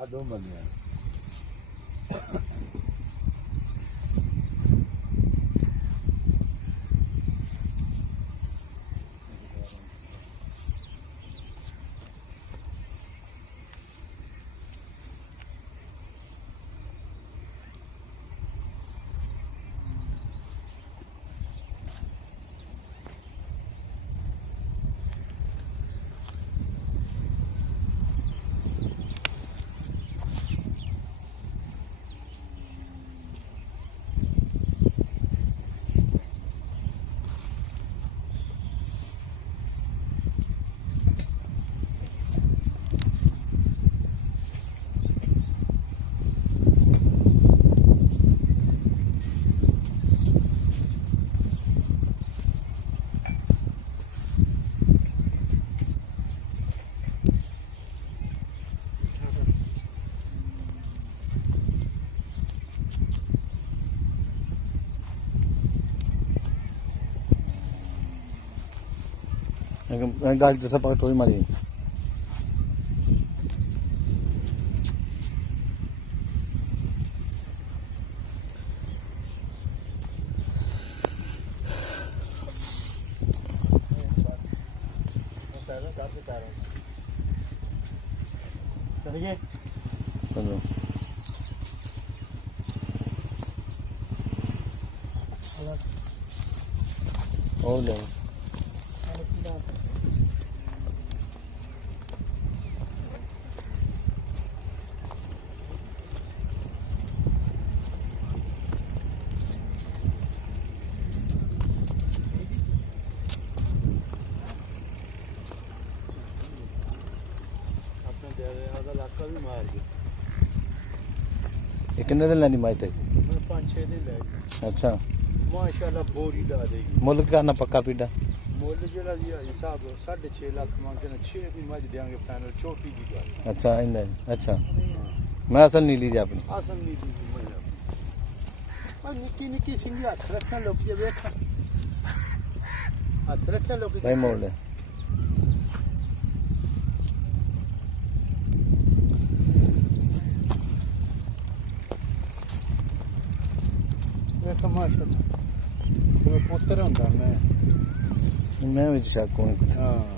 ਆ ਦੋ ਬੰਦੇ गाड़ी जैसा पकड़ थोड़ी मारी चलो और ले किन्ने दिन लैनी माई तक 5-6 दिन लै गई अच्छा माशाअल्लाह बोरी ला देगी मुल्क करना पक्का पीड़ा मुल जेड़ा जी हिसाब 6.5 लाख मंगते ने 6 दी मज देंगे फाइनल छोटी जी गल अच्छा अच्छा मैं असल नहीं लीजिए अपनी आसन नहीं दी मैं और निकी निकी सिंगी हाथ रखना लोग ये बैठा हाथ रखना लोग भाई मोड़ ले माशाअल्लाह मैं पुत्र होंदा मैं मैं भी शक हूं हां